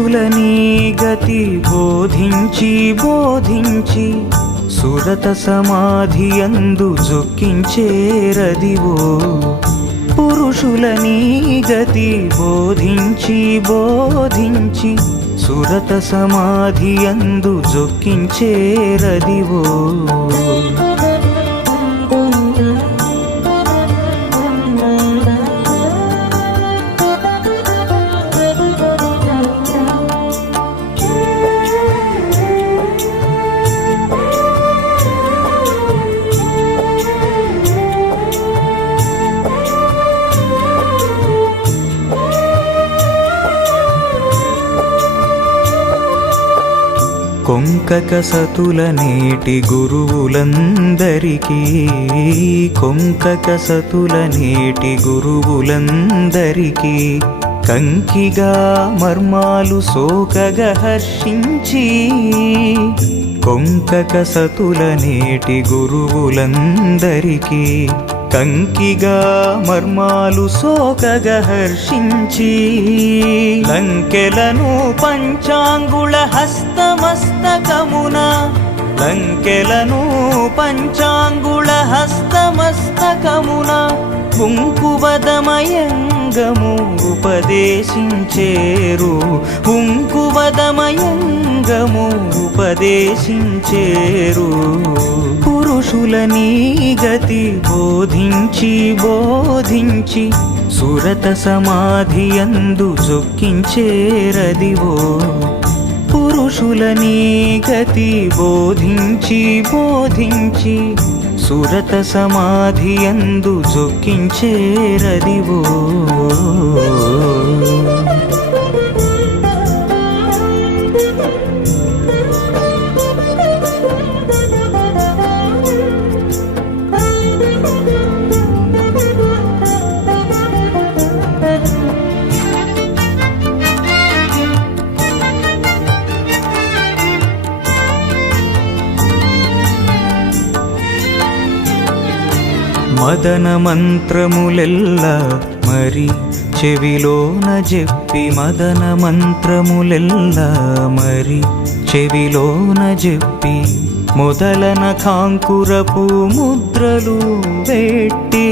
పురుషులని గతి బోధించి బోధించి సురత సమాధి అందు జొక్కించేరదివో పురుషులని గతి బోధించి బోధించి సురత సమాధి అందు జొక్కించేరదివో కొంకక సతుల నేటి గురువులందరికీ కొంకక సతుల నేటి గురువులందరికీ కంకిగా మర్మాలు సోకగ హర్షించి కొంకక సతుల నేటి గురువులందరికీ కంకిగా మర్మాలు సోకగ హర్షించి లంకెలను పంచాంగుళ హస్తమస్తకమున లంకెలను పంచాంగుళ హస్తమస్తకమున కుంకువదమయంగము ఉపదేశించేరు. కుంకువదమయంగము ఉపదేశించేరు. పురుషుల గతి బోధించి బోధించి సురత సమాధి అందు జొక్కించేరదివో. పురుషులని గతి బోధించి బోధించి సురత సమాధి అందు జొక్కించేరదివో. మదన మంత్రములెల్ల మరి చెవిలోన చెప్పి మదన మంత్రములెల్ల మరి చెవిలోన చెప్పి మొదలన కాంకురపు ముద్రలు పెట్టి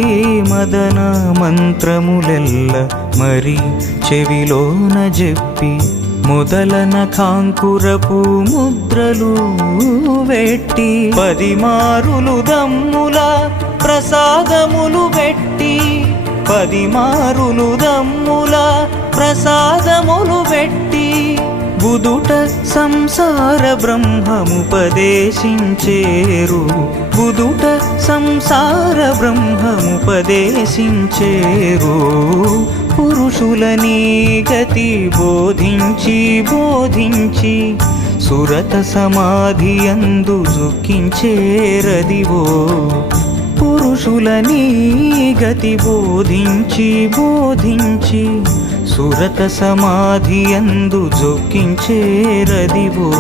మదన మంత్రములెల్ల మరి చెవిలోన చెప్పి మొదలన కాంకురపు ముద్రలు వెట్టి పదిమారులు దమ్ముల ప్రసాదములు పెట్టి పదిమారులు దమ్ముల ప్రసాదములు పెట్టి బుదుట సంసార బ్రహ్మముపదేశించేరు బుదుట సంసార బ్రహ్మముపదేశించేరు పురుషులని గతి బోధించి బోధించి సురత సమాధి అందు జుక్కించేరదివో పురుషులని గతి బోధించి బోధించి సురత సమాధి అందు జొక్కించేరదివో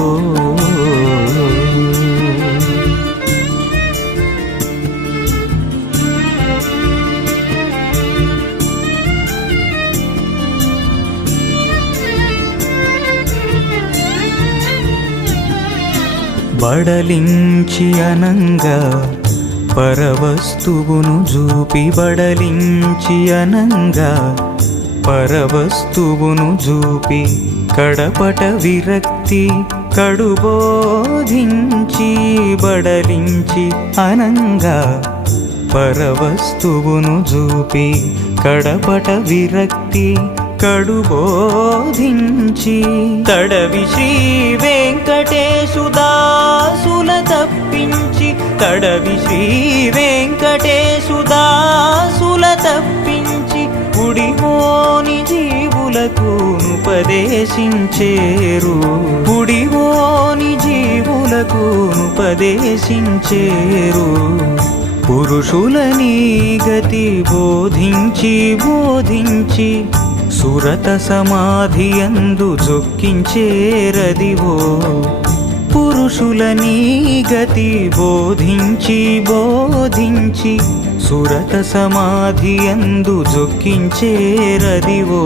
బడలించి అనంగా పరవస్తువును చూపి బడలించి అనంగా పరవస్తువును చూపి కడపట విరక్తి కడుబోధించి బడలించి అనంగా పరవస్తువును చూపి కడపట విరక్తి కడుబోధించి తడవి శ్రీ వెంకటేశుదాసుల తప్పించి తడవి శ్రీ వెంకటేశుదాసుల తప్పించి గుడివోని జీవులకు ఉపదేశించేరు గుడివోని జీవులకు ఉపదేశించేరు పురుషులని గతి బోధించి బోధించి సురత సమాధియందు జొక్కించేరదివో పురుషుల నీ గతి బోధించి బోధించి సురత సమాధియందు జొక్కించేరదివో